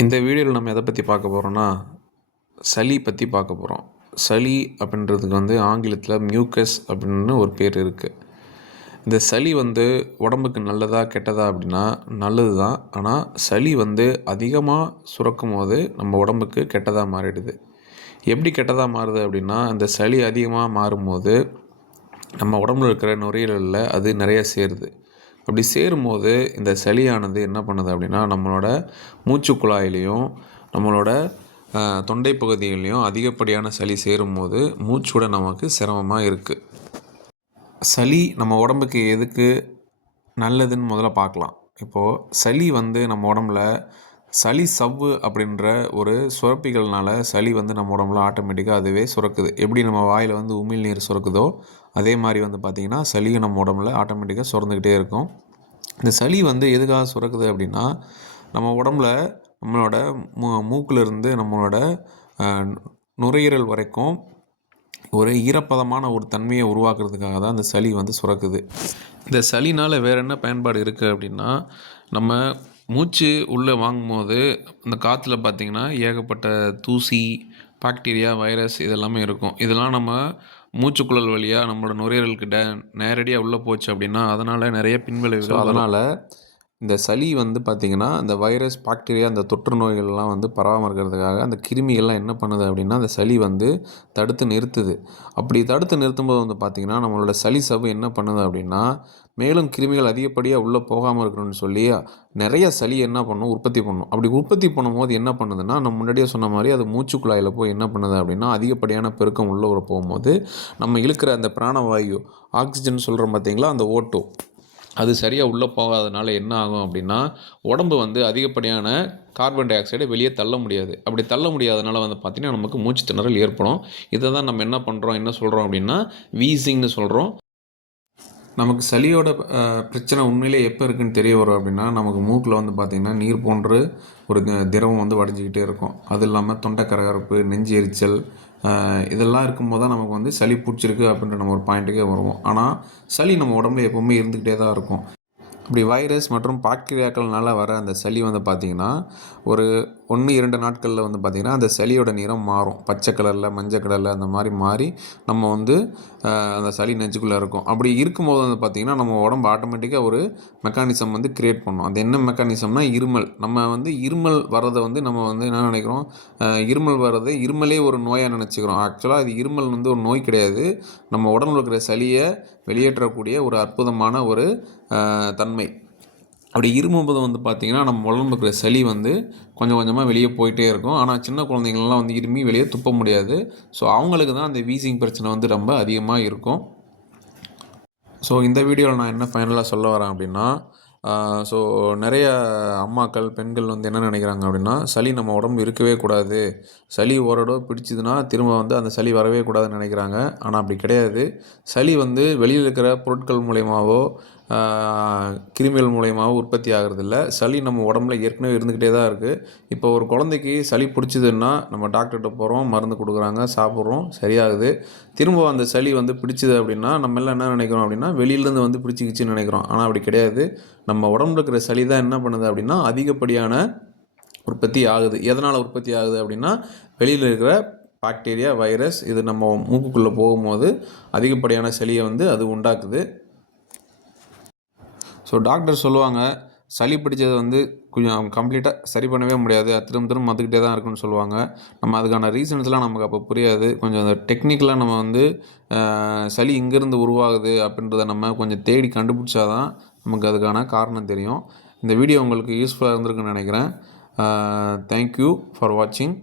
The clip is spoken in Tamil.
இந்த வீடியோவில் நம்ம எதை பற்றி பார்க்க போகிறோன்னா சளி பற்றி பார்க்க போகிறோம் சளி அப்படின்றதுக்கு வந்து ஆங்கிலத்தில் மியூக்கஸ் அப்படின்னு ஒரு பேர் இருக்குது இந்த சளி வந்து உடம்புக்கு நல்லதா கெட்டதா அப்படின்னா நல்லது தான் ஆனால் சளி வந்து அதிகமாக சுரக்கும் போது நம்ம உடம்புக்கு கெட்டதாக மாறிடுது. எப்படி கெட்டதாக மாறுது அப்படின்னா இந்த சளி அதிகமாக மாறும்போது நம்ம உடம்புல இருக்கிற நுரையீரலில் அது நிறைய சேருது. அப்படி சேரும்போது இந்த சளியானது என்ன பண்ணுது அப்படின்னா நம்மளோட மூச்சு குழாயிலையும் நம்மளோட தொண்டை பகுதிகளையும் அதிகப்படியான சளி சேரும்போது மூச்சுட நமக்கு சிரமமாக இருக்குது சளி நம்ம உடம்புக்கு எதுக்கு நல்லதுன்னு முதல்ல பார்க்கலாம். இப்போது சளி வந்து நம்ம உடம்புல சளி சவ்வு அப்படின்ற ஒரு சுரப்பிகள்னால சளி வந்து நம்ம உடம்புல ஆட்டோமேட்டிக்காக அதுவே சுரக்குது. எப்படி நம்ம வாயில் வந்து உமிழ் நீர் சுரக்குதோ அதே மாதிரி வந்து பார்த்திங்கன்னா சளியும் நம்ம உடம்புல ஆட்டோமேட்டிக்காக சுரந்துக்கிட்டே இருக்கும். இந்த சளி வந்து எதுக்காக சுரக்குது அப்படின்னா நம்ம உடம்புல நம்மளோட மூ மூக்கிலிருந்து நம்மளோட நுரையீரல் வரைக்கும் ஒரு ஈரப்பதமான ஒரு தன்மையை உருவாக்குறதுக்காக தான் இந்த சளி வந்து சுரக்குது. இந்த சளினால் வேறு என்ன பயன்பாடு இருக்குது அப்படின்னா நம்ம மூச்சு உள்ளே வாங்கும்போது அந்த காற்றுல பார்த்திங்கன்னா ஏகப்பட்ட தூசி பாக்டீரியா வைரஸ் இதெல்லாமே இருக்கும். இதெல்லாம் நம்ம மூச்சுக்குழல் வழியாக நம்மளோட நுரையீரலுக்கு டே நேரடியாக உள்ளே போச்சு அப்படின்னா அதனால் நிறைய பின்விளைவுகள் அதனால் இந்த சளி வந்து பார்த்திங்கன்னா இந்த வைரஸ் பாக்டீரியா அந்த தொற்று நோய்கள்லாம் வந்து பரவாமல் இருக்கிறதுக்காக அந்த கிருமிகள்லாம் என்ன பண்ணுது அப்படின்னா அந்த சளி வந்து தடுத்து நிறுத்துது. அப்படி தடுத்து நிறுத்தும்போது வந்து பார்த்திங்கன்னா நம்மளோட சளி சவ்வு என்ன பண்ணுது அப்படின்னா மேலும் கிருமிகள் அதிகப்படியாக உள்ளே போகாமல் இருக்கணும்னு சொல்லி நிறைய சளி என்ன பண்ணும்? உற்பத்தி பண்ணும். அப்படி உற்பத்தி பண்ணும்போது என்ன பண்ணுதுன்னா நம்ம முன்னாடியே சொன்ன மாதிரி அது மூச்சுக்குழாயில் போய் என்ன பண்ணுது அப்படின்னா அதிகப்படியான பெருக்கம் உள்ளே போகும்போது நம்ம இழுக்கிற அந்த பிராணவாயு ஆக்சிஜன் சொல்கிறோம் பார்த்தீங்களா அந்த ஓட்டோ. அது சரியாக உள்ளே போகாதனால என்ன ஆகும் அப்படின்னா உடம்பு வந்து அதிகப்படியான கார்பன் டை ஆக்சைடை வெளியே தள்ள முடியாது. அப்படி தள்ள முடியாதனால வந்து பார்த்திங்கன்னா நமக்கு மூச்சு திணறல் ஏற்படும். இதை தான் நம்ம என்ன பண்ணுறோம் என்ன சொல்கிறோம் அப்படின்னா வீசிங்னு சொல்கிறோம் நமக்கு சளியோட பிரச்சனை உண்மையிலே எப்போ இருக்குன்னு தெரிய வரும் அப்படின்னா நமக்கு மூக்கில் வந்து பார்த்திங்கன்னா நீர் போன்று ஒரு திரவம் வந்து வடைஞ்சிக்கிட்டே இருக்கும். அது இல்லாமல் தொண்டை கரகரப்பு நெஞ்சு எரிச்சல் இதெல்லாம் இருக்கும்போது தான் நமக்கு வந்து சளி பிடிச்சிருக்கு அப்படின்ற நம்ம ஒரு பாயிண்ட்டுக்கே வருவோம். ஆனால் சளி நம்ம உடம்புல எப்போவுமே இருந்துக்கிட்டே தான் இருக்கும். இப்படி வைரஸ் மற்றும் பாக்டீரியாக்கள்னால் வர அந்த சளி வந்து பார்த்திங்கன்னா ஒரு ஒன்று இரண்டு நாட்களில் வந்து பார்த்திங்கன்னா அந்த சளியோட நிறம் மாறும். பச்சை கலரில் மஞ்சள் கலரில் அந்த மாதிரி மாறி நம்ம வந்து அந்த சளி நெஞ்சுக்குள்ளே இருக்கும். அப்படி இருக்கும்போது வந்து பார்த்திங்கன்னா நம்ம உடம்பு ஆட்டோமேட்டிக்காக ஒரு மெக்கானிசம் வந்து க்ரியேட் பண்ணும். அது என்ன மெக்கானிசம்னா இருமல். நம்ம வந்து இருமல் வர்றதை வந்து நம்ம வந்து என்ன நினைக்கிறோம்? இருமல் வர்றது இருமலே ஒரு நோயாக நினச்சிக்கிறோம். ஆக்சுவலாக அது இருமல் வந்து ஒரு நோய் கிடையாது. நம்ம உடம்புல இருக்கிற சளியை வெளியேற்றக்கூடிய ஒரு அற்புதமான ஒரு தன்மை. அப்படி இருமும்போது வந்து பார்த்திங்கன்னா நம்ம உடம்புல இருக்கிற சளி வந்து கொஞ்சம் கொஞ்சமாக வெளியே போயிட்டே இருக்கும். ஆனால் சின்ன குழந்தைங்கள்லாம் வந்து இருமி வெளியே துப்ப முடியாது. ஸோ அவங்களுக்கு தான் அந்த வீசிங் பிரச்சனை வந்து ரொம்ப அதிகமாக இருக்கும். ஸோ இந்த வீடியோவில் நான் என்ன ஃபைனலாக சொல்ல வரேன் அப்படின்னா ஸோ நிறைய அம்மாக்கள் பெண்கள் வந்து என்ன நினைக்கிறாங்க அப்படின்னா சளி நம்ம உடம்பு இருக்கவே கூடாது. சளி ஓரடோ பிடிச்சதுன்னா திரும்ப வந்து அந்த சளி வரவே கூடாதுன்னு நினைக்கிறாங்க. ஆனால் அப்படி கிடையாது. சளி வந்து வெளியில் இருக்கிற பொருட்கள் மூலயமாவோ கிருமிகள் மூலயமாவோ உற்பத்தி ஆகிறதில்ல. சளி நம்ம உடம்புல ஏற்கனவே இருந்துக்கிட்டே தான் இருக்குது இப்போ ஒரு குழந்தைக்கு சளி பிடிச்சதுன்னா நம்ம டாக்டர்கிட்ட போகிறோம் மருந்து கொடுக்குறாங்க சாப்பிட்றோம் சரியாகுது. திரும்ப அந்த சளி வந்து பிடிச்சது அப்படின்னா நம்ம எல்லாம் என்ன நினைக்கிறோம் அப்படின்னா வெளியிலேருந்து வந்து பிடிச்சிக்கிச்சுன்னு நினைக்கிறோம். ஆனால் அப்படி கிடையாது. நம்ம உடம்புல இருக்கிற சளி தான் என்ன பண்ணுது அப்படின்னா அதிகப்படியான உற்பத்தி ஆகுது. எதனால் உற்பத்தி ஆகுது அப்படின்னா வெளியில் இருக்கிற பாக்டீரியா வைரஸ் இது நம்ம மூக்குக்குள்ளே போகும்போது அதிகப்படியான சளியை வந்து அது உண்டாக்குது. ஸோ டாக்டர் சொல்லுவாங்க சளி பிடிச்சது வந்து கொஞ்சம் கம்ப்ளீட்டாக சரி பண்ணவே முடியாது. அது திரும்ப திரும்ப வந்துக்கிட்டே தான் இருக்குன்னு சொல்லுவாங்க. நம்ம அதுக்கான ரீசன்ஸ்லாம் நமக்கு அப்போ புரியாது. கொஞ்சம் அந்த டெக்னிக்கலாக நம்ம வந்து சளி இங்கேருந்து உருவாகுது அப்படின்றத நம்ம கொஞ்சம் தேடி கண்டுபிடிச்சாதான் நமக்கு அதுக்கான காரணம் தெரியும். இந்த வீடியோ உங்களுக்கு யூஸ்ஃபுல்லாக இருந்திருக்குன்னு நினைக்கிறேன். தேங்க்யூ ஃபார் வாட்சிங்